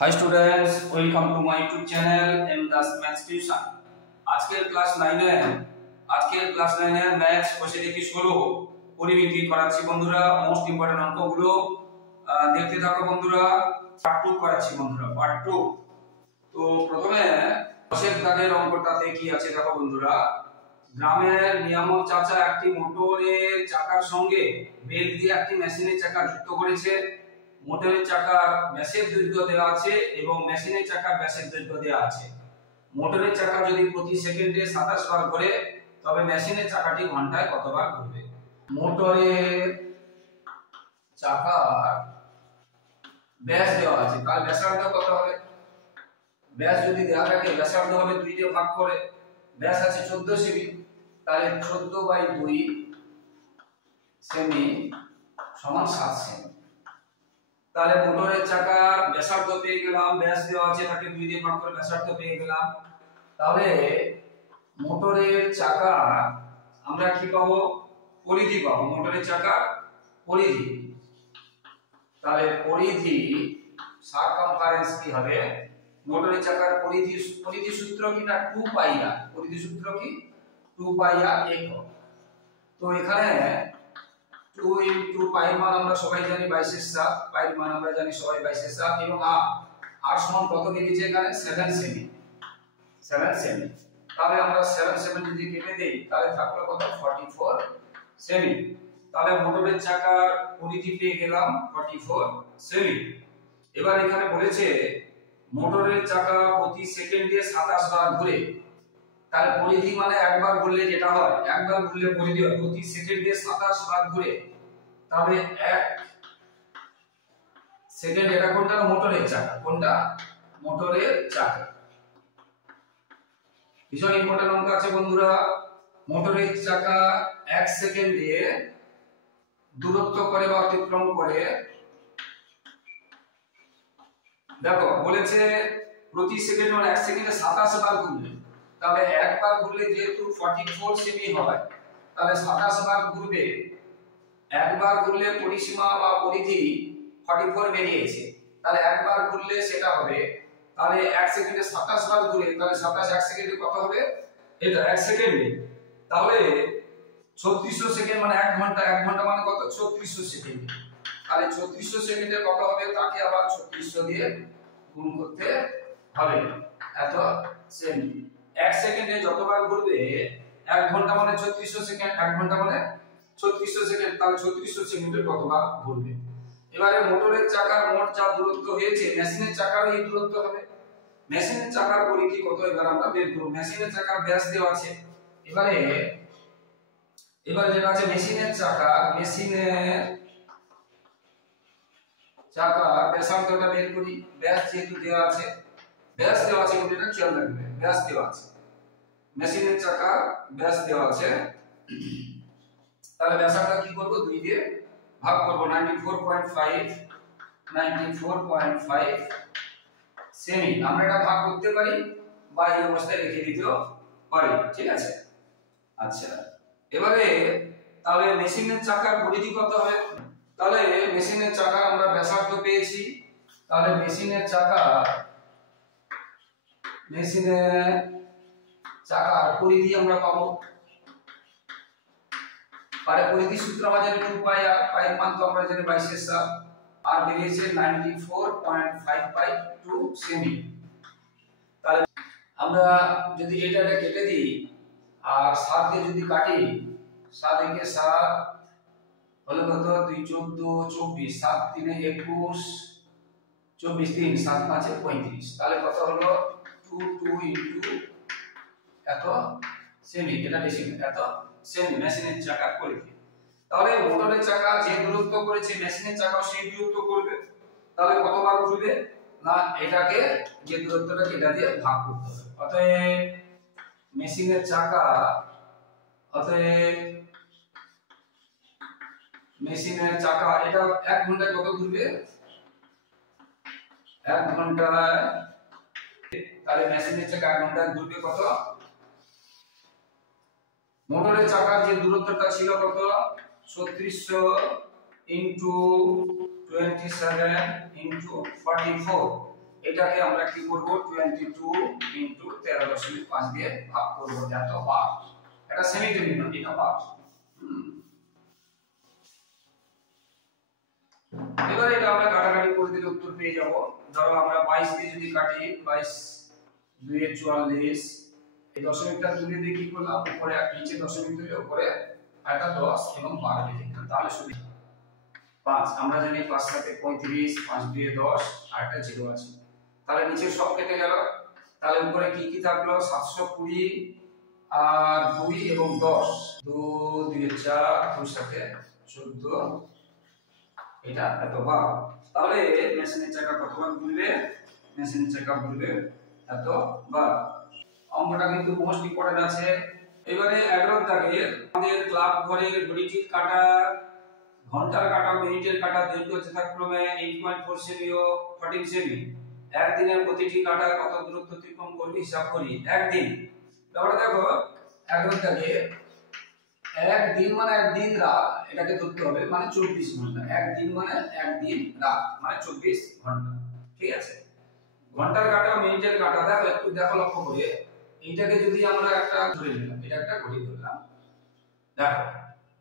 Hi students, welcome to my YouTube channel M Das Maths Tuition। আজকের class 9 এর maths বসে দেখি 16 পরিমিতি করাচ্ছি বন্ধুরা। মোস্ট ইম্পর্টেন্ট অঙ্কগুলো দেখতে থাকো বন্ধুরা। পার্ট 2 করাচ্ছি বন্ধুরা, পার্ট 2। তো প্রথমে দশের দাগের অঙ্কটাতে কি আছে দেখো বন্ধুরা। গ্রামের নিয়ামক চাচা একটি মোটরের চাকার সঙ্গে বেল দিয়ে একটি মেশিনের চাকা যুক্ত করেছে। মোটরের চাকার ব্যাসের দৈর্ঘ্য দেওয়া আছে এবং মেশিনের চাকার ব্যাসের দৈর্ঘ্য দেওয়া আছে। মোটরের চাকা যদি প্রতি সেকেন্ডে 27 বার ঘোরে তবে মেশিনের চাকাটি ঘন্টায় কতবার ঘুরবে। মোটরের চাকার ব্যাস দেওয়া আছে, তার ব্যাসার্ধ কত হবে? ব্যাস যদি দেওয়া থাকে ব্যাসার্ধ হবে 2 দিয়ে ভাগ করে। ব্যাস আছে 14 সেমি, তাহলে 14/2 সেমি সমান 7 সেমি। তাহলে মোটরের চাকার ব্যাসার্ধ পেয়ে গেলাম, ব্যাস দেওয়া আছে তাকে 2 দিয়ে ভাগ করে ব্যাসার্ধ পেয়ে গেলাম। তাহলে মোটরের চাকা আমরা কি পাবো? পরিধি পাবো। মোটরের চাকা পরিধি, তাহলে পরিধি সারকামফারেন্স কি হবে? মোটরের চাকার পরিধি সূত্র কি না 2 পাই আর। পরিধি সূত্র কি 2 পাই আর একক। তো এখানে 2 into পাই মান আমরা সবাই জানি 22/7, পাই মান আমরা জানি সবাই 22/7 এবং আর সমান কত লিখেছি এখানে? 7 সেমি। 7 সেমি, তাহলে আমরা 7 সেমি যদি কেটে দেই তাহলে থাকলো কত? 44 সেমি। তাহলে মোটরের চাকার পরিধি পেয়ে গেলাম 44 সেমি। এবার এখানে বলেছে মোটরের চাকা প্রতি সেকেন্ডে 27 বার ঘুরে। তাহলে পরিধি মানে একবার ঘুরলে যেটা হয়, একবার ঘুরলে পরিধি হয়। প্রতি সেকেন্ডে 27 বার ঘুরে, তবে 1 সেকেন্ড। এটা কোনটা? মোটরের চাকা। কোনটা? মোটরের চাকা। ভীষণ ইম্পর্টেন্ট অঙ্ক আছে বন্ধুরা। মোটরের চাকা 1 সেকেন্ডে দূরত্ব করে বা অতিক্রম করে, দেখো বলেছে প্রতি সেকেন্ড মানে 1 সেকেন্ডে 27 বার ঘুরবে। তাহলে একবার ঘুরলে যেহেতু 44 সেমি হয়, তাহলে 27 বার ঘুরবে। একবার ঘুরলে পরিসীমা বা পরিধি 44 বেরিয়েছে, তাহলে একবার ঘুরলে সেটা হবে। তাহলে 1 সেকেন্ডে 27 বার ঘুরে, তাহলে 27 1 সেকেন্ডে কত হবে? এটা 1 সেকেন্ডে। তাহলে 3600 সেকেন্ড মানে 1 ঘন্টা। 1 ঘন্টা মানে কত? 3600 সেকেন্ড। তাহলে 3600 সেকেন্ডে কত হবে? তাকে আবার 3600 দিয়ে গুণ করতে হবে। এত সেকেন্ড। 1 সেকেন্ডে যতবার ঘুরবে, 1 ঘন্টা মানে 3600 সেকেন্ড, 1 ঘন্টা মানে 3600 সেকেন্ড, তাহলে 3600 সেকেন্ডে কতবার ঘুরবে। এবারে মোটরের চাকার মোট যা দূরত্ব হয়েছে, মেশিনের চাকারও এই দূরত্ব হবে। মেশিনের চাকার পরিধি কত এবার আমরা বের করব। মেশিনের চাকার ব্যাস দেওয়া আছে। এবারে যেটা আছে মেশিনের চাকার ব্যাসার্ধটা বের করি। ব্যাস যেহেতু দেওয়া আছে, কিন্তু এটা খেয়াল রাখবে, ব্যাস দেওয়া আছে। মেশিনের চাকার ব্যাস দেওয়া আছে, তাহলে ব্যাসার্ধ কি করব? 2 দিয়ে ভাগ করব। 94.5 সেমি। আমরা এটা ভাগ করতে পারি বা এই অবস্থায় রেখে দিতেও পারি, ঠিক আছে। আচ্ছা, এবারে তাহলে মেশিনের চাকার পরিধি কত হবে? তাহলে মেশিনের চাকা আমরা ব্যাসার্ধ পেয়েছি, তাহলে মেশিনের চাকার পরিধি আমরা পাবো। পারে পরিধি সূত্র আমরা জানি 2 পাই আর। পাই মান তো আমরা জানি 22/7 আর বেরিয়েছে 94.5/2 সেমি। তাহলে আমরা যদি এটাকে কেটে দিই আর 7 দিয়ে যদি কাটি, 7 একে 7 হলো কত? 2 14 24, 7 3 21 24, 3 7 5 35। তাহলে কত হলো? 2 ইনটু এত সেমি। এটা ডেসিমেল, এত সেমি মেশিনের চাকার পরিধি। তাহলে মোটরের চাকা যে দূরত্ব করেছে মেশিনের চাকাও সেই দূরত্ব করবে। তাহলে কতবার ঘুরবে? না, এটাকে যে দূরত্বটাকে এটা দিয়ে ভাগ করতে হবে। অতএব মেশিনের চাকা 1 ঘন্টায় কত ঘুরবে? 1 ঘন্টায়। তাহলে মেশিনের চাকা 1 ঘন্টায় ঘুরবে কত? মোটরের চাকার যে দূরত্বটা ছিল কত? 3600 ইনটু 27 ইনটু 44। এটাকে আমরা কি করব 22 ইনটু 13.5 দিয়ে ভাগ করব, এত বার। এটা সেমিতে নিলাম, এটা বার। এবারে এটা আমরা কাটাকাটি করে দিলে উত্তর পেয়ে যাব। ধরো আমরা 22 দিয়ে যদি কাটি, 22 2 এ 44, এই দশমিকটা তুলে দিয়ে কি করলাম, উপরে আর নিচে দশমিক তুলে উপরে একটা 10 এবং 12 দিয়ে লিখলাম, তাহলে সুবিধা। 5 আমরা জানি 5 সাথে 35, 5 2 10 আর একটা 0 আছে, তাহলে নিচে সব কেটে গেল। তাহলে উপরে কি কি থাকলো, 720 আর 2 এবং 10, 2 2 4 2 সাথে 14, এটা এত বার। তাহলে মেশিনের চাকা কতবার ঘুরবে, মেশিনের চাকা ঘুরবে এত বার। অঙ্কটা কিন্তু মোস্ট ইম্পর্টেন্ট আছে। এবারে 11 দাগে আমাদের ক্লাব ঘরের ঘড়িটির কাঁটা, ঘন্টার কাঁটা, মিনিটের কাঁটা দৈর্ঘ্য যথাক্রমে 8.4 সেমি ও 14 সেমি। একদিনের প্রতিটি কাঁটা কত দূরত্ব অতিক্রম করবে হিসাব করি। একদিন, তাহলে দেখো 11 দাগে একদিন মানে একদিন রাত, এটাকে ধরতে হবে, মানে 24 ঘন্টা। একদিন মানে একদিন রাত মানে 24 ঘন্টা, ঠিক আছে। ঘন্টার কাঁটা, মিনিটের কাঁটা, দেখো একটু দেখো, লক্ষ্য করে এইটাকে যদি আমরা একটা ধরে নিলাম, এটা একটা ঘড়ি ধরলাম, দেখো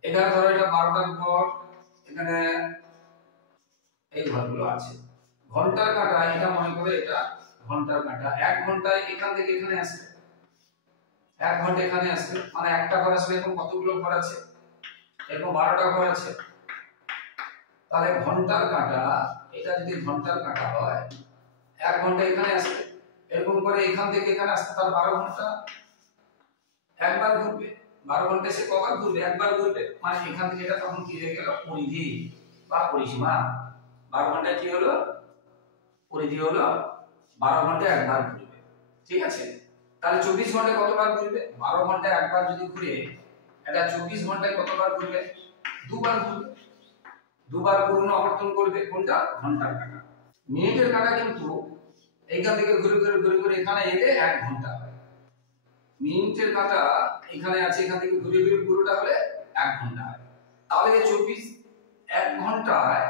এখানে ধরো এটা 12টার ঘর, এখানে এই ঘরগুলো আছে। ঘন্টার কাঁটা, এটা মনে করে এটা ঘন্টার কাঁটা, 1 ঘন্টায় এখান থেকে এখানে আসবে, 1 ঘন্টা এখানে আসবে, মানে একটা ঘর আসবে। এরকম কতগুলো ঘর আছে, এরকম 12টা ঘর আছে। তাহলে ঘন্টার কাঁটা, এটা যদি ঘন্টার কাঁটা হয়, 1 ঘন্টা এখানে আসবে, এরকম করে এখান থেকে এখানে আসতে তার 12 ঘন্টা, একবার ঘুরবে। 12 ঘন্টা সে কবার ঘুরবে, একবার ঘুরবে, মানে এখান থেকে এটা তখন কি হয়ে গেল, পরিধি বা পরিসীমা। 12 ঘন্টা কি হলো, পরিধি হলো, 12 ঘন্টা একবার ঘুরবে, ঠিক আছে। তাহলে 24 ঘন্টায় কতবার ঘুরবে, 12 ঘন্টায় একবার যদি ঘুরে, এটা 24 ঘন্টায় কতবার ঘুরবে, দুবার ঘুরবে। দুবার ঘূর্ণন আবর্তন করবে, কোনটা, ঘন্টার কাঁটা। মিনিটের কাঁটা কিন্তু এইখান থেকে ঘুরে ঘুরে ঘুরে ঘুরে এখানে এলে 1 ঘন্টা হয়। মিনিটের কাঁটা এখানে আছে, এখান থেকে ঘুরে ঘুরে পুরোটা হলে 1 ঘন্টা হয়। তাহলে 24 1 ঘন্টায়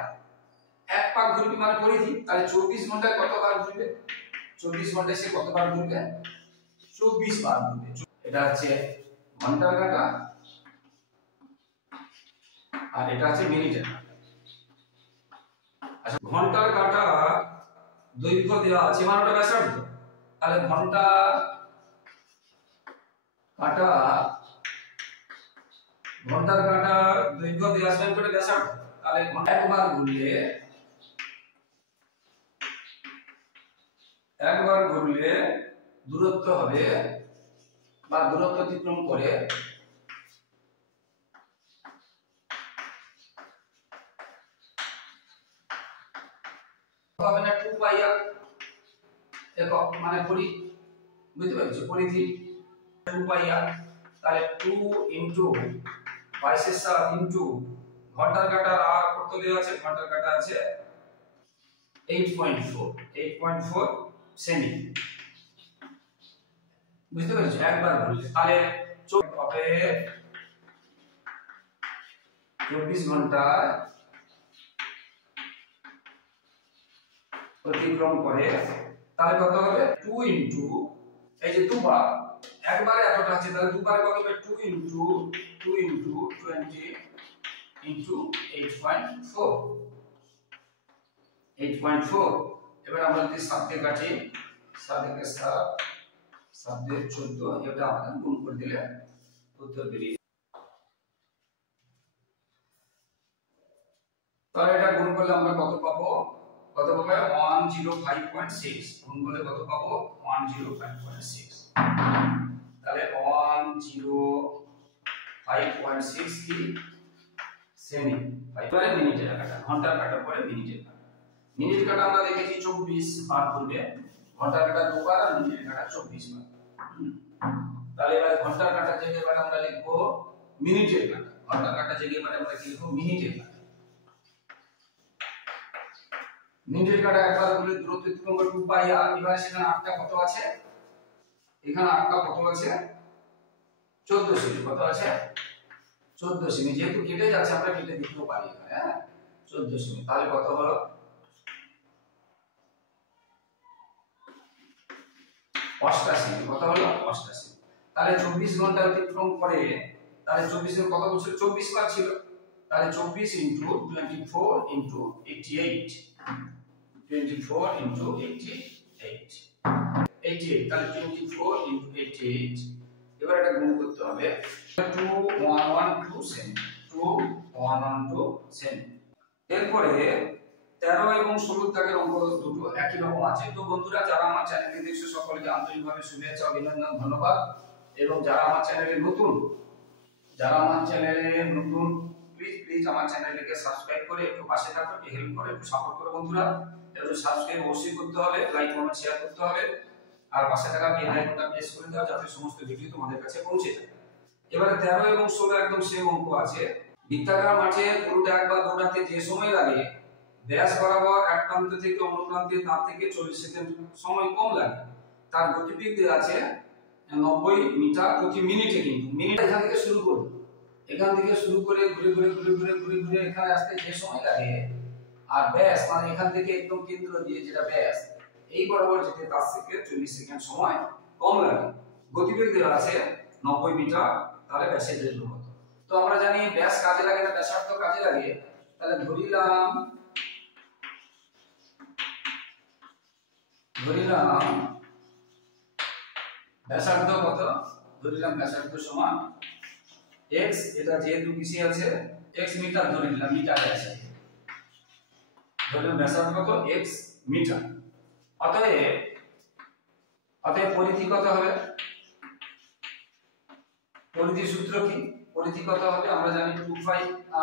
এক পাক ঘুরবে মানে পরিধি, তাহলে 24 ঘন্টায় কতবার ঘুরবে, 24 ঘন্টায় সে কতবার ঘুরবে, 24 বার ঘুরবে। এটা হচ্ছে ঘন্টার কাঁটা, আর এটা হচ্ছে মিনিটের কাঁটা। আচ্ছা, ঘন্টার কাঁটা দৈর্ঘ্য দেওয়া আছে, মানে ওটা ব্যাসার্ধ। তাহলে ঘন্টা কাঁটা, ঘন্টার কাঁটা দৈর্ঘ্য দেওয়া আছে করে ব্যাসার্ধ। তাহলে একবার ঘুরলে দূরত্ব হবে, বা দূরত্ব অতিক্রম করে হবে না 2 পাই আর একক, মানে বুঝতে পারছো, পরিধি 2 পাই আর। তাহলে 2 ইনটু 22 ইনটু ঘন্টার কাঁটার আর কত দেওয়া আছে, ঘন্টার কাঁটা আছে 8.4 সেমি, বুঝতে পেরেছো, একবার ঘুরলে। তাহলে হবে 24 ঘন্টায় অতিক্রম করে, তাহলে কত হবে, 2 ইনটু এই যে দুবার, একবারে এতটা আছে, তাহলে দুবার কত হবে, 2 ইনটু 20 ইনটু 8.4। এবার আমরা যদি 7 দিয়ে কাটি, 7 একে 7, 7 দিয়ে 14, এটা আমাদের গুণ করে দিলে উত্তর বেরিয়ে যাবে। তাহলে এটা গুণ করলে আমরা কত পাবো, 105.6, গুণ করলে কত পাবো, 105.6। তাহলে 105.6 কি সেমি। এবারে মিনিটের কাঁটা, ঘন্টার কাঁটার পরে মিনিটের কাঁটা। মিনিট কাঁটা আমরা দেখেছি 24 বার ঘুরবে, ঘন্টার কাঁটা দুবার আর মিনিটের কাঁটা 24 বার। তাহলে এবার ঘন্টার কাঁটার জায়গায় এবার আমরা লিখবো মিনিটের কাঁটা, ঘন্টার কাঁটার জায়গায় এবার আমরা কি লিখবো, মিনিটের কাঁটা। মিনিটের কাঁটা একবার ঘুরলে দূরত্ব অতিক্রম করে 2 পাই আর। এবারে সেখানে 8টা কত আছে, এখানে 8টা কত আছে, 14 সেমি। কত আছে, 14 সেমি। যেহেতু কেটে যাচ্ছে আমরা কেটে দিতেও পারি, 14 সেমি। তাহলে কত হলো, 14 × 8 = 24, 24 × 8 = 24। 24 × 8 = 24, 24 × 8 = 24। 24 × 8 = 24, 24 × 8 = 24। 24 × 8 = 24, 24 × 8 = 24। তাহলে কত হলো, 88 কত হলো 88। তাহলে 24 ঘন্টা অতিক্রম করে, তাহলে 24 এর কত বছর 24 বার ছিল, তাহলে 24 ইনটু 24 ইনটু 88, 24 ইনটু 88, 88, তাহলে 24 ইনটু 88, এবার এটা গুণ করতে হবে 2112 2112। এরপরে 13 এবং 16 দাগের অঙ্ক দুটো একই রকম আছে। তো বন্ধুরা, যারা আমার চ্যানেলটি দেখছো সকলকে আন্তরিকভাবে শুভেচ্ছা অভিনন্দন ধন্যবাদ। এবং যারা আমার চ্যানেলে নতুন প্লিজ আমার চ্যানেলটিকে সাবস্ক্রাইব করে একটু পাশে থাকো, একটু হেল্প করে, একটু সাপোর্ট করো বন্ধুরা। একটু সাবস্ক্রাইব অবশ্যই করতে হবে, লাইক কমেন্ট শেয়ার করতে হবে, আর পাশে থাকা বেল আইকনটা প্রেস করে দাও যাতে সমস্ত ভিডিও তোমাদের কাছে পৌঁছে যায়। এবারে 13 এবং 16 একদম সেম অঙ্ক আছে। বৃত্তাকার মাঠে পুরোটা একবার দৌড়াতে যে সময় লাগে, ব্যাস বরাবর এক প্রান্ত থেকে অন্য প্রান্তে তার থেকে 40 সেকেন্ড সময় কম লাগে। তার গতিবেগ দেওয়া আছে 90 মিটার প্রতি মিনিটে। কিন্তু মিনিট এখান থেকে শুরু করে ঘুরে এখানে আসতে যে সময় লাগে, আর ব্যাস মানে এখান থেকে একদম কেন্দ্র দিয়ে যেটা ব্যাস এই বরাবর যেতে তার থেকে 40 সেকেন্ড সময় কম লাগে। গতিবেগ দেওয়া আছে 90 মিটার, তাহলে ব্যাসের দৈর্ঘ্য কত? তো আমরা জানি ব্যাস কাজে লাগে না, ব্যাসার্ধ কাজে লাগে। তাহলে ধরিলাম ব্যাসার্ধ কত, ধরিলাম ব্যাসার্ধ সমান x, এটা যেহেতু কিসে আছে x মিটার ধরে নিলাম, মিটারে আছে, ধরলাম ব্যাসার্ধ কত x মিটার। অতএব পরিধি কত হবে? পরিধির সূত্র কি? পরিধি কত হবে আমরা জানি 2 পাই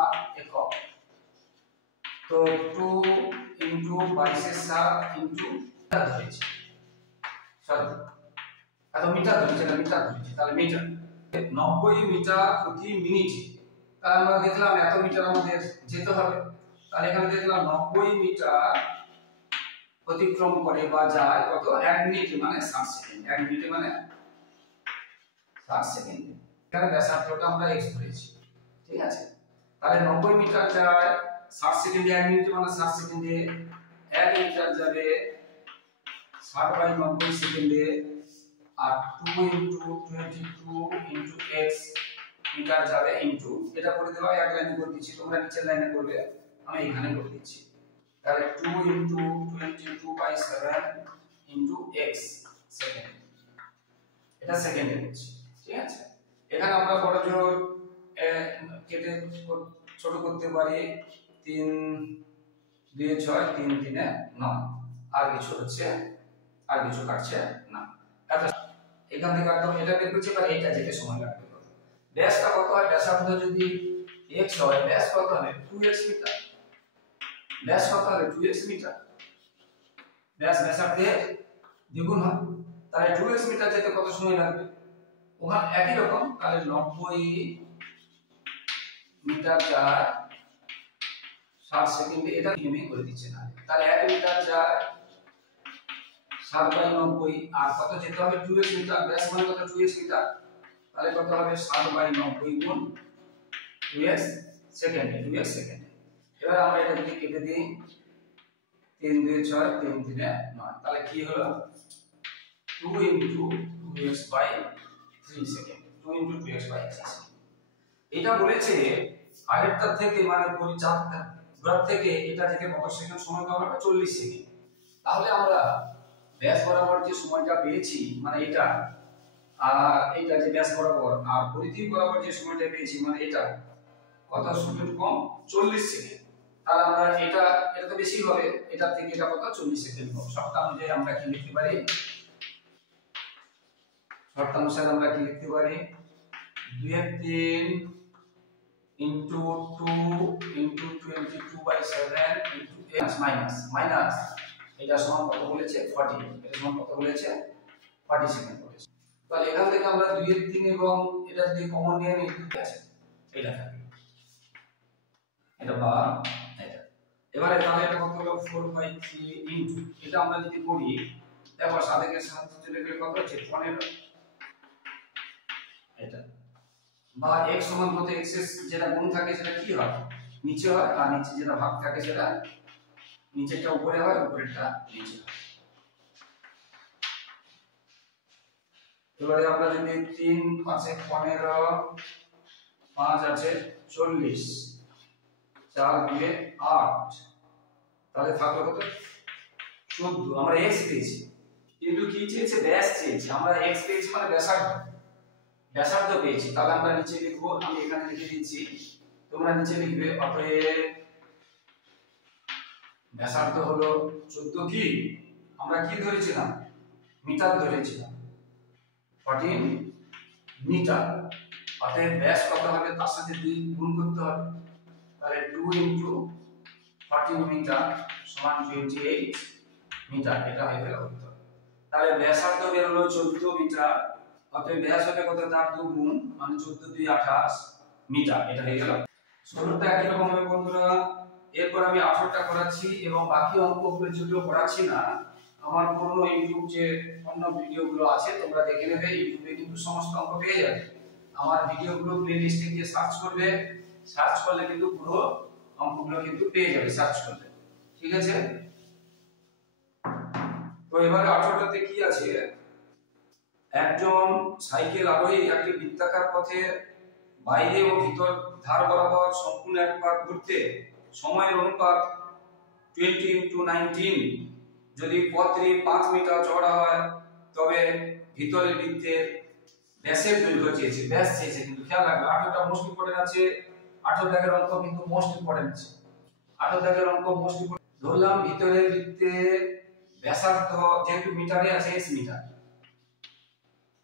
r একক। তো 2 ইনটু 22 ইনটু ধরেছি, সরি এত মিটার ধরেছি, এটা মিটার ধরেছি, তাহলে মিটার 90 মিটার প্রতি মিনিটে। তাহলে আমরা দেখলাম এত মিটার আমাদের যেতে হবে, তাহলে এখানে দেখলাম 90 মিটার অতিক্রম করে বা যায় কত 1 মিনিটে মানে 60 সেকেন্ড, 1 মিনিটে মানে 60 সেকেন্ড। এখানে ব্যাসার্ধটা আমরা x ধরেছি, ঠিক আছে। তাহলে 90 মিটার যায় 60 সেকেন্ডে, 1 মিনিটে মানে 60 সেকেন্ডে, 1 মিটার যাবে 60/90 সেকেন্ডে, আর 2 ইনটু 22 ইনটু x মিটার যাবে ইনটু, এটা করে দেওয়া এক লাইনে করে দিচ্ছি, তোমরা নিচের লাইনে করবে, আমি এখানে করে দিচ্ছি। তাহলে 2 ইনটু 22/7 ইনটু x সেকেন্ড, এটা সেকেন্ডে করছি, ঠিক আছে। এখানে আমরা বড় জোর কেটে ছোট করতে পারি, 3 2 6 3 3 9, আর কিছু হচ্ছে, আর কিছু কাটছে না। এখান থেকে একদম এটা বের করছি, আর এটা যেতে সময় লাগবে। ব্যাসটা কত হয়? ব্যাসার্ধ যদি x হয়, ব্যাস কত হবে 2x মিটার, ব্যাস কত হবে 2x মিটার, ব্যাস ব্যাসার্ধের দ্বিগুণ হয়। তাহলে 2x মিটার যেতে কত সময় লাগবে? ওখানে একই রকম, তাহলে 90 মিটার যায় 60 সেকেন্ডে, এটা নিয়মে করে দিচ্ছে না। তাহলে 1 মিটার যায় 60/90, আর কত যেতে হবে 2x মিটার, ব্যাস মানে কত 2x মিটার, তাহলে কত হবে 60/90 গুণ 2x সেকেন্ডে, 2x সেকেন্ডে। এবার আমরা এটা যদি কেটে দিই 3 2 6 3 3 9, তাহলে কি হলো 2 into 2x/3 second, 2 into 2x/3 second. এটা বলেছে আগেরটার থেকে মানে পরিচালক থেকে এটা থেকে কত সেকেন্ড সময় পাবো? 40 সেকেন্ড। তাহলে আমরা ব্যাস বরাবর যে সময়টা পেয়েছি মানে এটা, আর এইটা যে ব্যাস বরাবর আর পরিধি বরাবর যে সময়টা পেয়েছি মানে এটা কত সেকেন্ড কম? 40 সেকেন্ড। তাহলে আমরা এটা তো বেশি হবে, এটা থেকে এটা কত 40 সেকেন্ড কম। শর্ত অনুযায়ী আমরা কি লিখতে পারি? শর্ত অনুসারে আমরা কি লিখতে পারি? 2 এর 3 ইনটু 2 ইনটু 22/7 ইনটু মাইনাস এটা সমান কত বলেছে 40, এটা সমান কত বলেছে 40 সেকেন্ড বলেছে। তাহলে এখান থেকে আমরা 2 এর 3 এবং এটা যদি কমন নিয়ে নিই কি আছে? এটা থাকে, এটা বা এটা। এবারে তাহলে এটা কত হলো 4/3 ইনটু, এটা আমরা যদি করি দেখো সাথে সাথে চলে গেলে কত হচ্ছে 15, এটা বা x সমান কত, x এর যেটা গুণ থাকে সেটা কি হয় নিচে হয়, আর নিচে যেটা ভাগ থাকে সেটা নিচেরটা উপরে হয়, উপরেরটা নিচে হয়। এবারে আমরা যদি 3 5 15 5 আছে 40 4 2 8 তাহলে থাকলো কত 14 আমরা x পেয়েছি কিন্তু কি চেয়েছে ব্যাস চেয়েছে আমরা x পেয়েছি মানে ব্যাসার্ধ পেয়েছি তাহলে আমরা নিচে লিখব আমি এখানে লিখে দিচ্ছি তোমরা নিচে লিখবে অতএব ব্যাসার্ধ হলো 14 কি আমরা কি ধরেছিলাম মিটার ধরেছিলাম 14 মিটার অতএব ব্যাস কত হবে তার সাথে 2 গুণ করতে হবে তাহলে 2 ইনটু 14 মিটার সমান 28 মিটার এটা হয়ে গেল উত্তর তাহলে ব্যাসার্ধ বের হলো 14 মিটার অতএব ব্যাস হবে কত তার 2 গুণ মানে 14 2 28 মিটার এটা হয়ে গেল শুরুটা একই রকম হবে বন্ধুরা এরপর আমি 18টা করাচ্ছি এবং বাকি অঙ্কগুলো যেগুলো করাচ্ছি না আমার পুরনো ইউটিউব যে অন্য ভিডিওগুলো আছে তোমরা দেখে নেবে ইউটিউবে কিন্তু সমস্ত অঙ্ক পেয়ে যাবে আমার ভিডিওগুলো প্লেলিস্টে গিয়ে সার্চ করবে সার্চ করলে কিন্তু পুরো অঙ্কগুলো কিন্তু পেয়ে যাবে সার্চ করলে ঠিক আছে তো এবারে 18টাতে কি আছে একজন সাইকেল আরোহী একটি বৃত্তাকার পথে বাইরে ও ভিতর ধার বরাবর সম্পূর্ণ এক পাক ঘুরতে সময়ের অনুপাত 20:19 যদি পথটি 5 মিটার চওড়া হয় তবে ভিতরের বৃত্তের ব্যাসের দৈর্ঘ্য চেয়েছে ব্যাস চেয়েছে কিন্তু খেয়াল রাখবে 18টা মোস্ট ইম্পর্টেন্ট আছে 18 দাগের অঙ্ক কিন্তু মোস্ট ইম্পর্টেন্ট আছে 18 দাগের অঙ্ক মোস্ট ইম্পর্টেন্ট ধরলাম ভিতরের বৃত্তের ব্যাসার্ধ যেহেতু মিটারে আছে s মিটার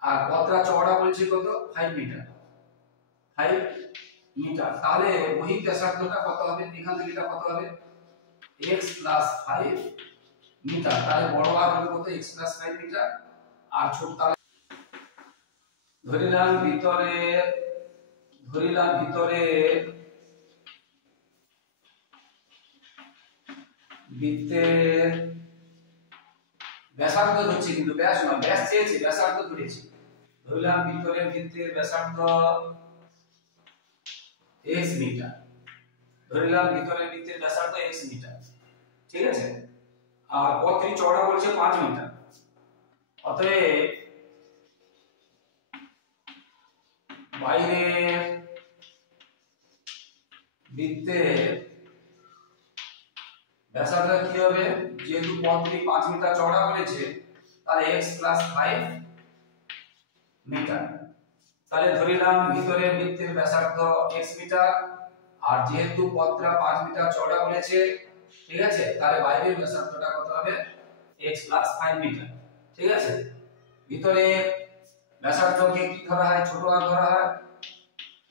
আর পথটা চওড়া বলছে কত 5 মিটার 5 মিটার তাহলে ওই ব্যাসার্ধটা কত হবে এখান থেকে এটা কত হবে x 5 মিটার তাহলে বড় আর হবে কত x 5 মিটার আর ছোট তাহলে ধরিলাম ভিতরে বৃত্তের ব্যাসার্ধ হচ্ছে কিন্তু ব্যাস না ব্যাস চেয়েছে ব্যাসার্ধ ধরেছি ধরিলাম ভিতরের বৃত্তের ব্যাসার্ধ x মিটার ধরিলাম ভিতরের বৃত্তের ব্যাসার্ধ x মিটার ঠিক আছে আর পথটি চওড়া বলছে 5 মিটার অতএব বাইরের বৃত্তের ব্যাসার্ধ কি হবে যেহেতু পথটি 5 মিটার চওড়া বলেছে তাহলে x 5 মিটার তাহলে ধরিলাম ভিতরের বৃত্তের ব্যাসার্ধ x মিটার আর যেহেতু পথটা 5 মিটার চওড়া বলেছে ঠিক আছে তাহলে বাইরের ব্যাসার্ধটা কত হবে x 5 মিটার ঠিক আছে ভিতরে ব্যাসার্ধকে কি ধরা হয় ছোট আর ধরা হয়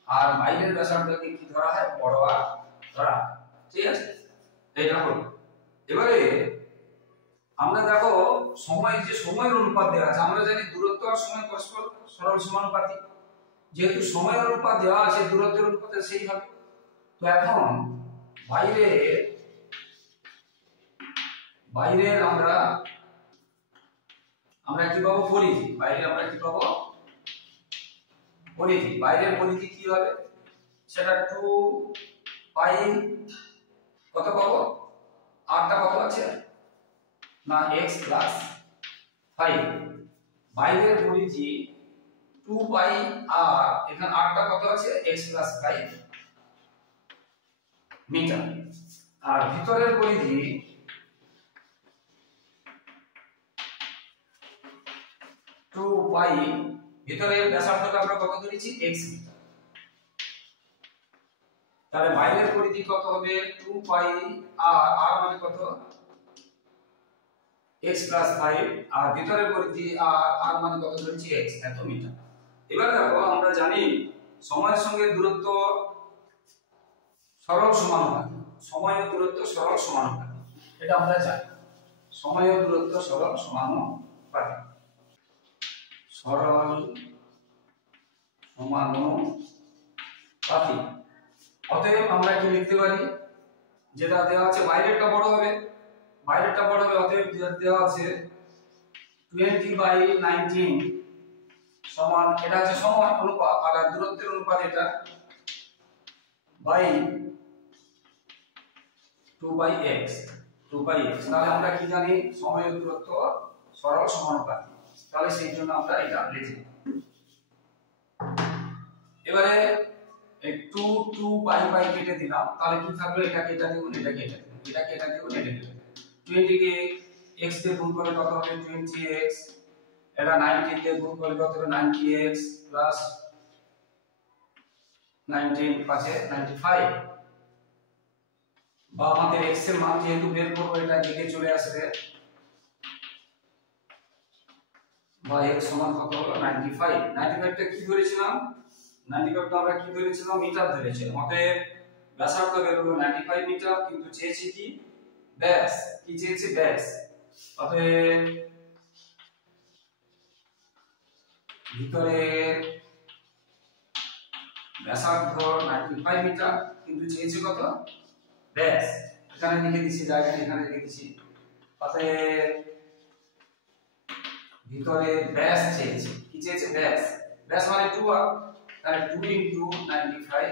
আর বাইরের ব্যাসার্ধকে কি ধরা হয় বড় আর ধরা হয় ঠিক আছে এটা হলো এবারে আমরা দেখো সময়ের অনুপাত দেওয়া আছে আমরা জানি দূরত্ব আর সময় পরস্পর সরল সমানুপাতিক যেহেতু সময়ের অনুপাত দেওয়া আছে দূরত্বের অনুপাতে সেই হবে তো এখন বাইরের আমরা কি পাবো পরিধি বাইরে আমরা কি পাবো পরিধি বাইরের পরিধি কি হবে সেটা 2 পাই কত পাবো আরটা কত আছে না x 5 বাইরের পরিধি 2 পাই আর এখানে আরটা কত আছে x 5 মিটার আর ভিতরের পরিধি 2 পাই ভিতরের ব্যাসার্ধটা আমরা কত ধরেছি x মিটার তাহলে বাইরের পরিধি কত হবে 2 পাই আর মানে কত x 5 আর ভিতরের পরিধি আর মানে কত ধরেছি x এত মিটার এবার দেখো আমরা জানি সময়ের সঙ্গে দূরত্ব সরল সমানুপাতিক সময় ও দূরত্ব সরল সমানুপাতিক এটা আমরা জানি সময় ও দূরত্ব সরল সমানুপাতিক সরল সমানুপাতিক অতএব আমরা কি লিখতে পারি যেটা দেওয়া আছে বাইরেরটা বড় হবে অতএব দেওয়া আছে 20/19 সমান এটা আছে সময় অনুপাত আর দূরত্বের অনুপাত এটা বাই 2/x তাহলে আমরা কি জানি সময় ও দূরত্ব সরল সমানুপাতিক তাহলে পারি, সেই জন্য আমরা এটা লিখি। এবারে 2 2 পাই পাই কেটে দিলাম, তাহলে কি থাকলো? এটাকে এটা দিব, এটাকে এটা দিব, এটাকে এটা দিব, এটাকে এটা দিব। 20 কে x দিয়ে গুণ করলে কত হবে? 20x। এটা 19 দিয়ে গুণ করলে কত হবে? 90x প্লাস 19 পাশে 95। বা আমাদের x এর মান যেহেতু বের করব, এটা দিকে চলে আসবে, বা x সমান কত হলো? 95। 95 টা কি ধরেছিলাম? 95 টা আমরা কি ধরেছিলাম? মিটার ধরেছিলাম। অতএব ব্যাসার্ধ বের হলো 95 মিটার, কিন্তু চেয়েছি কি? ব্যাস। কি চেয়েছি? ব্যাস। অতএব ভিতরে ব্যাসার্ধ 95 মিটার, কিন্তু চেয়েছি কত? ব্যাস। এখানে লিখে দিছি, জায়গা এখানে লিখে দিছি। অতএব ভিতরে ব্যাস চেয়েছি। কি চেয়েছে? ব্যাস। ব্যাস মানে 2r, তাহলে 2 * 95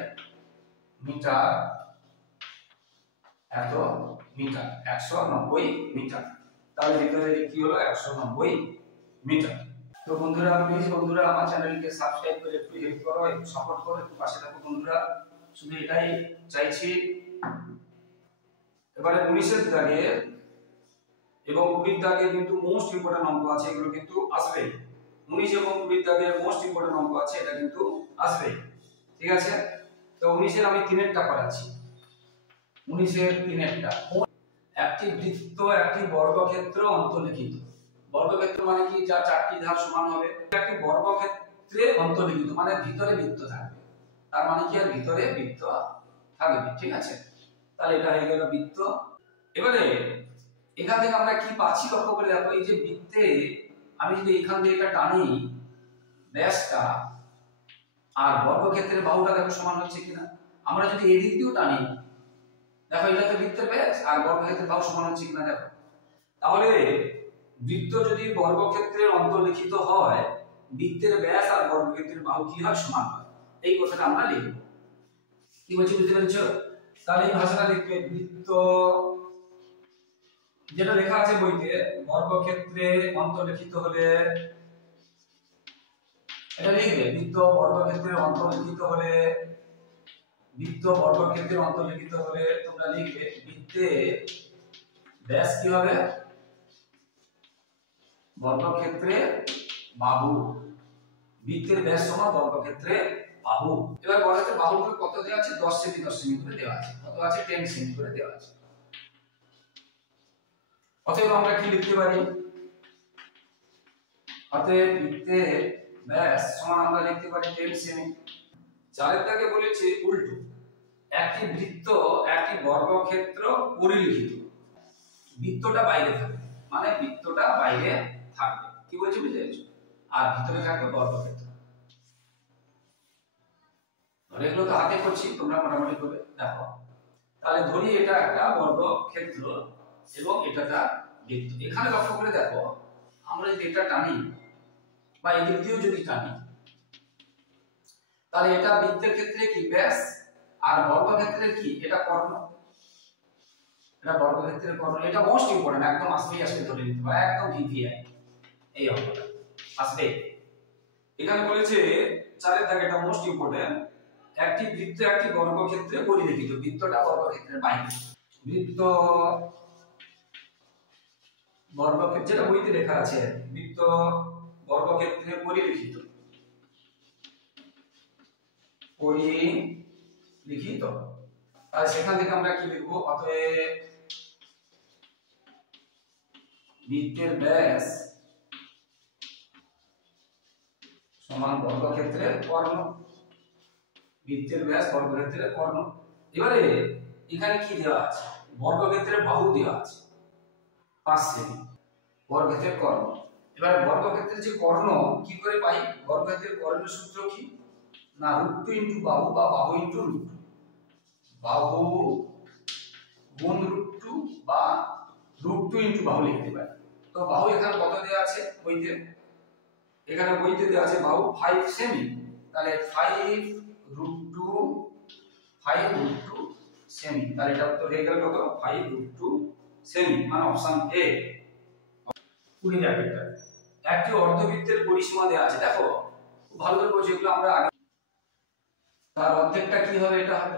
মিটার, এত মিটার, 190 মিটার। তাহলে ভিতরে কি হলো? 190 মিটার। তো বন্ধুরা, প্লিজ বন্ধুরা আমার চ্যানেলকে সাবস্ক্রাইব করে একটু হেল্প করো, একটু সাপোর্ট করো, একটু পাশে থাকো বন্ধুরা, শুধু এটাই চাইছি। এবারে 19 এর দাগে এবং 20 এর দাগে কিন্তু মোস্ট ইম্পর্টেন্ট অঙ্ক আছে, এগুলো কিন্তু আসবে। 19 এবং 20 এর দাগে মোস্ট ইম্পর্টেন্ট অঙ্ক আছে, এটা কিন্তু আসবে। ঠিক আছে? তো 19 এর আমি 3এরটা করাচ্ছি। 19 এর 3এরটা, একটি বৃত্ত একটি বর্গক্ষেত্র অন্তর্লিখিত। বর্গক্ষেত্র মানে কি? যা 4টি ধার সমান হবে। একটি বর্গক্ষেত্রে অন্তর্লিখিত মানে ভিতরে বৃত্ত থাকবে। তার মানে কি? আর ভিতরে বৃত্ত থাকবে। ঠিক আছে? তাহলে এটা হয়ে গেল বৃত্ত। এবারে এখান থেকে আমরা কি পাচ্ছি লক্ষ্য করে দেখো। এই যে বৃত্তে আমি যদি এখান থেকে এটা টানি, ব্যাসটা আর বর্গক্ষেত্রের বাহুটা দেখো সমান হচ্ছে কিনা। আমরা যদি এই দিক দিয়েও টানি, দেখো এটা তো বৃত্তের ব্যাস আর বর্গক্ষেত্রের বাহু সমান হচ্ছে কিনা দেখো। তাহলে বৃত্ত যদি বর্গক্ষেত্রের অন্তর্লিখিত হয়, বৃত্তের ব্যাস আর বর্গক্ষেত্রের বাহু কি হয়? সমান হয়। এই কথাটা আমরা লিখব। কি বলছি বুঝতে পেরেছো? তাহলে এই ভাষাটা লিখবে, বৃত্ত যেটা লেখা আছে বইতে, বর্গক্ষেত্রে অন্তর্লিখিত হলে, এটা লিখবে, বৃত্ত বর্গক্ষেত্রে অন্তর্লিখিত হলে, বৃত্ত বর্গক্ষেত্রের অন্তর্লিখিত হলে তোমরা লিখবে বৃত্তের ব্যাস কি হবে? বর্গক্ষেত্রের বাহু। বৃত্তের ব্যাস সমান বর্গক্ষেত্রের বাহু। এবার বর্গক্ষেত্রের বাহুগুলো কত দেওয়া আছে? 10 সেমি 10 সেমি করে দেওয়া আছে। কত আছে? 10 সেমি করে দেওয়া আছে। অতএব আমরা কি লিখতে পারি? অতএব বৃত্তের ব্যাস সমান আমরা লিখতে পারি 10 সেমি। 4 দাগে বলেছে উল্টো, একটি বৃত্ত একটি বর্গক্ষেত্র পরিলিখিত। বৃত্তটা বাইরে থাকবে, মানে বৃত্তটা বাইরে থাকবে। কি বলছি বুঝতে পেরেছো? আর ভিতরে থাকবে বর্গক্ষেত্র। এগুলো তো হাতে করছি, তোমরা মোটামুটি করে দেখো। তাহলে ধরি এটা একটা বর্গক্ষেত্র এবং এটা তার বৃত্ত। এখানে লক্ষ্য করে দেখো, আমরা যদি এটা টানি বা এই দিক দিয়েও যদি টানি, তাহলে এটা বৃত্তের ক্ষেত্রে কি? ব্যাস। আর বর্গক্ষেত্রের কি? এটা কর্ণ। এটা বর্গক্ষেত্রের কর্ণ। এটা মোস্ট ইম্পর্টেন্ট, একদম আসবেই আসবে, ধরে নিতে পারো, একদম ভিভিআই এই অঙ্কটা আসবে। এখানে বলেছে 4 দাগে, এটা মোস্ট ইম্পর্টেন্ট, একটি বৃত্ত একটি বর্গক্ষেত্রে পরিলিখিত। বৃত্তটা বর্গক্ষেত্রের বাইরে। বৃত্ত বর্গক্ষেত্র, যেটা বইতে লেখা আছে, বৃত্ত বর্গক্ষেত্রে পরিলিখিত। পরিলিখিত। তাহলে সেখান থেকে আমরা কি লিখব? অতএব বৃত্তের ব্যাস সমান বর্গক্ষেত্রের কর্ণ। বৃত্তের ব্যাস বর্গক্ষেত্রের কর্ণ। এবারে এখানে কি দেওয়া আছে? বর্গক্ষেত্রের বাহু দেওয়া আছে 5 সেমি, বর্গক্ষেত্রের কর্ণ। এবারে বর্গক্ষেত্রের যে কর্ণ কি করে পাই? বর্গক্ষেত্রের কর্ণের সূত্র কি? না, √2 * বাহু বা বাহু * √2। বাহু গুণ √2 বা √2 * বাহু লিখতে পারি। তো বাহু এখানে কত দেওয়া আছে বইতে? এখানে বইতে দেওয়া আছে বাহু 5 সেমি। তাহলে 5√2 সেমি। তাহলে এটা উত্তর হয়ে গেল কত? 5√2 সেমি, মানে অপশন এ। 20 ব্র্যাকেটটা একটি অর্ধবৃত্তের পরিসীমা দেওয়া আছে, দেখো খুব ভালো করে বোঝো, এগুলো আমরা আগে, তার অর্ধেকটা কি হবে, এটা হবে।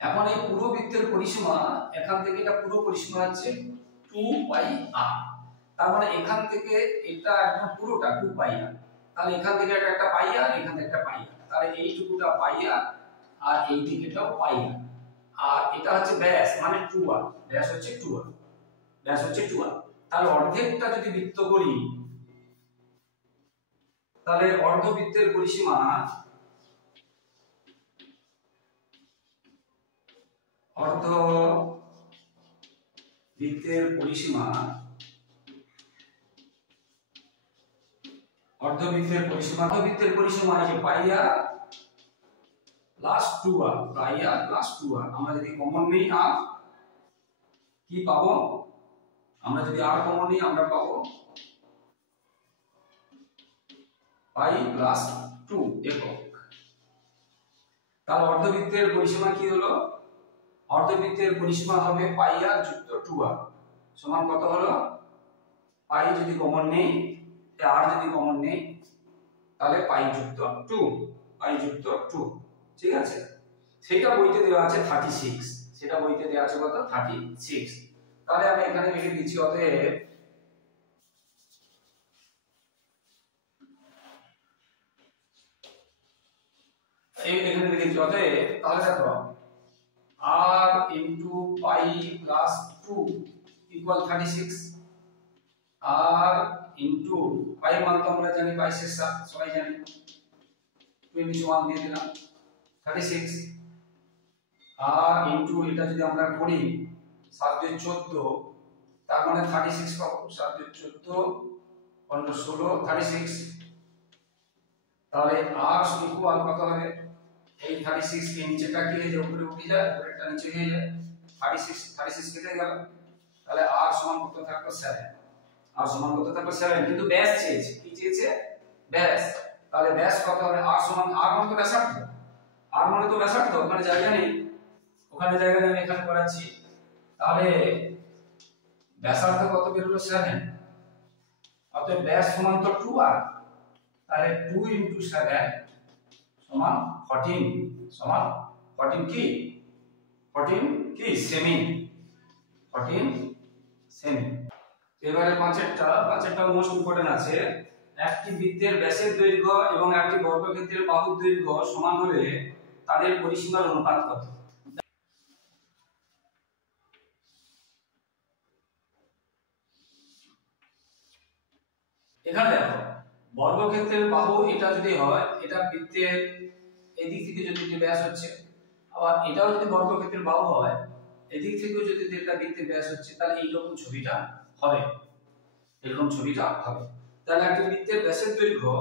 এখন এই পুরো বৃত্তের পরিসীমা, এখান থেকে এটা পুরো পরিসীমা হচ্ছে 2πr, তার মানে এখান থেকে এটা একদম পুরোটা 2πr, তাহলে এখান থেকে এটা একটা পাইয়া, এখান থেকে একটা পাইয়া, তাহলে এইটুকুটা পাইয়া আর এই দিকেটাও পাইয়া, আর এটা হচ্ছে ব্যাস মানে 2r, ব্যাস হচ্ছে 2r, ব্যাস হচ্ছে 2r। তাহলে অর্ধেকটা যদি বৃত্ত করি, তাহলে অর্ধবৃত্তের পরিসীমা, অর্ধবৃত্তের পরিসীমা, অর্ধবৃত্তের পরিসীমা, অর্ধবৃত্তের পরিসীমা এই যে পাইয়া প্লাস 2r, পাইয়া প্লাস 2r, আমরা যদি কমন নেই আর কি পাবো, আমরা যদি আর কমন নেই আমরা পাবো পাই প্লাস 2 একক। তাহলে অর্ধবৃত্তের পরিসীমা কি হলো, অর্ধবৃত্তের পরিসীমা হবে পাইয়া যুক্ত 2r সমান কত হলো, পাই যদি কমন নেই, আর যদি কমন নেই, তাহলে পাই যুক্ত 2, পাই যুক্ত 2, ঠিক আছে। সেটা বইতে দেওয়া আছে 36, সেটা বইতে দেওয়া আছে কত 36। তাহলে আমি এখানে লিখে দিচ্ছি, অতএব এখানে লিখে দিচ্ছি, অতএব তাহলে দেখো r ইনটু পাই প্লাস 2 ইকুয়াল 36, r ইনটু পাই মান তো আমরা জানি 22/7, সবাই জানি, 21 দিয়ে দিলাম 36, আর ইনটু এটা যদি আমরা করি 7 দিয়ে 14, তার মানে 36 পাবো, 7 দিয়ে 14 15 16 36, তাহলে r ইকুয়াল কত হবে, এই 36 কে নিচেটা কি হয়ে যায়, উপরে উঠে যায়, উপরেরটা নিচে হয়ে যায়, 36 কেটে গেল, তাহলে r সমান কত থাকলো 7, r সমান কত থাকলো 7, কিন্তু ব্যাস চেয়েছে, কি চেয়েছে, ব্যাস। তাহলে ব্যাস কত হবে, r সমান, r মানে তো ব্যাসার্ধ, r মানে তো ব্যাসার্ধ, ওখানে জায়গা নেই, ওখানে জায়গা নেই, আমি এখানে করাচ্ছি, তাহলে ব্যাসার্ধ কত বের হলো 7, অতএব ব্যাস সমান তো 2r, তাহলে 2 ইনটু 7 সমান 14, সমান 14 কি, 14 কি সেমি, 14 সেমি। এবারে পাঁচেরটা মোস্ট ইম্পর্টেন্ট আছে, একটি বৃত্তের ব্যাসের দৈর্ঘ্য এবং একটি বর্গক্ষেত্রের বাহুর দৈর্ঘ্য সমান হলে তাদের পরিসীমার অনুপাত কত। এখানে দেখো বর্গক্ষেত্রের বাহু এটা যদি হয়, এটা বৃত্তের এদিক থেকে যদি ব্যাস হচ্ছে, আবার এটাও যদি বর্গক্ষেত্রের বাহু হয়, এদিক থেকেও যদি এটা বৃত্তের ব্যাস হচ্ছে, তাহলে এইরকম ছবিটা হবে, এরকম ছবিটা হবে। তাহলে একটি বৃত্তের ব্যাসের দৈর্ঘ্য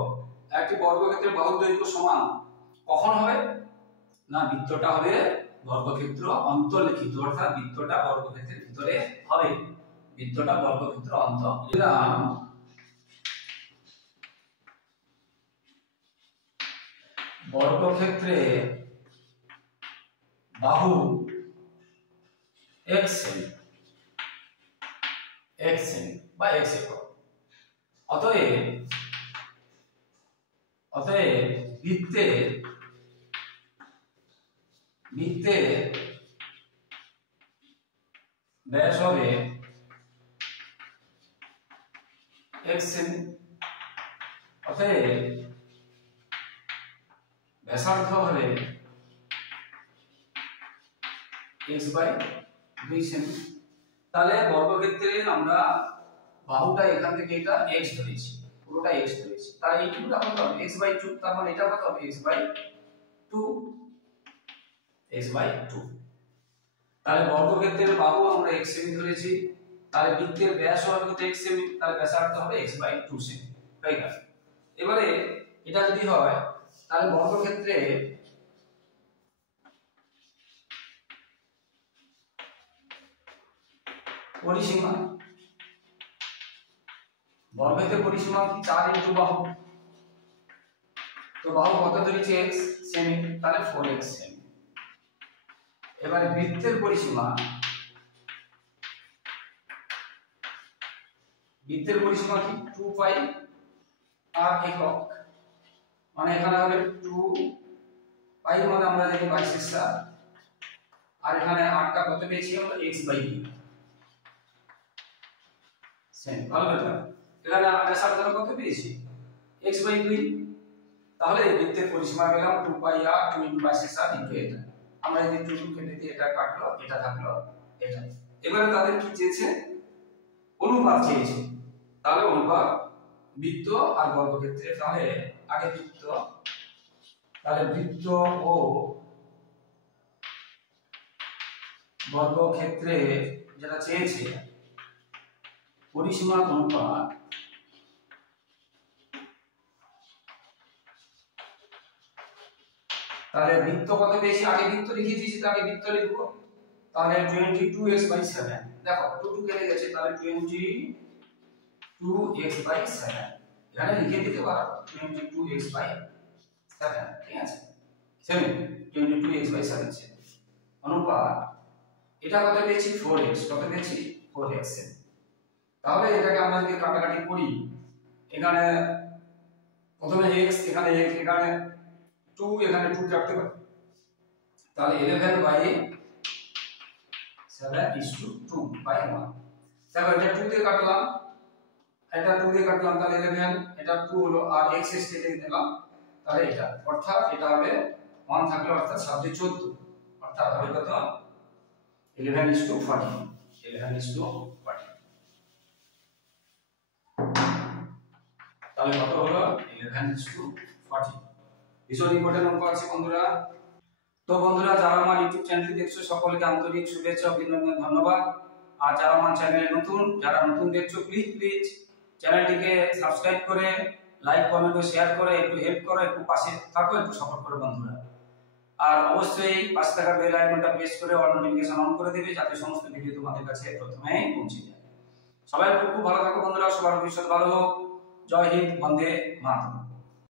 একটি বর্গক্ষেত্রের বাহুর দৈর্ঘ্য সমান কখন হবে না, বৃত্তটা হবে বর্গক্ষেত্র অন্তর্লিখিত, অর্থাৎ বৃত্তটা বর্গক্ষেত্রের ভিতরে হবে, বৃত্তটা বর্গক্ষেত্র অন্তর্লিখিত। বর্গক্ষেত্রে বাহু x সেমি বা x একক, অতএব বৃত্তের ব্যাস হবে x সেমি, অতএব ব্যাসার্ধ হবে x/2 সেমি। তাহলে বর্গক্ষেত্রে আমরা বাহুটা এখান থেকে এটা x ধরেছি, পুরোটা x ধরেছি, তাহলে এইটুকুটা কত হবে x/2, তার মানে এটা কত হবে x/2, তাহলে বর্গক্ষেত্রের বাহু আমরা x সেমি ধরেছি, তাহলে বৃত্তের ব্যাস হবে কত x সেমি, তাহলে ব্যাসার্ধ হবে x/2 সেমি, হয়ে গেল। এবারে এটা যদি হয়, তাহলে বর্গক্ষেত্রে পরিসীমা, বর্গক্ষেত্রের পরিসীমা কি 4 ইনটু বাহু, তো বাহু কত ধরেছে x সেমি, তাহলে 4x সেমি। এবারে বৃত্তের পরিসীমা, বৃত্তের পরিসীমা কি 2 পাই আর একক, মানে এখানে হবে 2 পাই মানে আমরা জানি 22 আর এখানে আরটা কত পেয়েছি আমরা x/2 সেম ভালো কথা। এখানে আমরা সাধারণ কত পেয়েছি x/2, তাহলে বৃত্তের পরিসীমা পেলাম 2 পাই আর 2 * 22 ইনটু এটা। আমরা যদি 2 কেটে দিয়ে এটা কাটলো, এটা থাকলো এটা। এবারে তাদের কি চেয়েছে অনুপাত চেয়েছে, তাহলে অনুপাত বৃত্ত আর বর্গক্ষেত্রে, তাহলে আগে বৃত্ত, তাহলে বৃত্ত ও বর্গক্ষেত্রে যেটা চেয়েছে পরিসীমার অনুপাত, তাহলে বৃত্ত কত বেশি আগে বৃত্ত লিখেছি, সেটা আগে বৃত্ত লিখবো। তাহলে 22x/7, দেখো 2 কেটে গেছে, তাহলে 22x/7 এখানে লিখে দিতে পারো 22x/7, ঠিক আছে 22x/7 অনুপাত এটা কত পেয়েছি 4x, কত পেয়েছি 4x। তাহলে এটাকে আমরা যদি কাটাকাটি করি, এখানে প্রথমে x, এখানে x, এখানে 2, এখানে 2 কাটতে পারি, তাহলে 11/7:2 বাই 1। দেখো এটা 2 দিয়ে কাটলাম, এটা 2 দিয়ে কাটলাম, তাহলে 11, এটা 2 হলো আর x কেটে দিলাম, তাহলে এটা অর্থাৎ এটা হবে 1 থাকলে অর্থাৎ 7/14, অর্থাৎ হবে কত 11:40, 11:40। তাহলে কত হলো 11:40। ভীষণ ইম্পর্টেন্ট অঙ্ক আছে বন্ধুরা। তো বন্ধুরা, যারা আমার ইউটিউব চ্যানেলটি দেখছো সকলকে আন্তরিক শুভেচ্ছা ও অভিনন্দন, ধন্যবাদ। আর যারা আমার চ্যানেলে নতুন, যারা নতুন দেখছো প্লিজ চ্যানেলটিকে সাবস্ক্রাইব করে লাইক কমেন্ট ও শেয়ার করে একটু হেল্প করো, একটু পাশে থাকো, একটু সাপোর্ট করো বন্ধুরা। আর অবশ্যই পাশে থাকা বেল আইকনটা প্রেস করে অল নোটিফিকেশন অন করে দিবে, যাতে সমস্ত ভিডিও তোমাদের কাছে প্রথমেই পৌঁছে যায়। সবাই খুব ভালো থাকো বন্ধুরা, সবার ভবিষ্যৎ ভালো হোক। জয় হিন্দ, বন্দে মাতরম।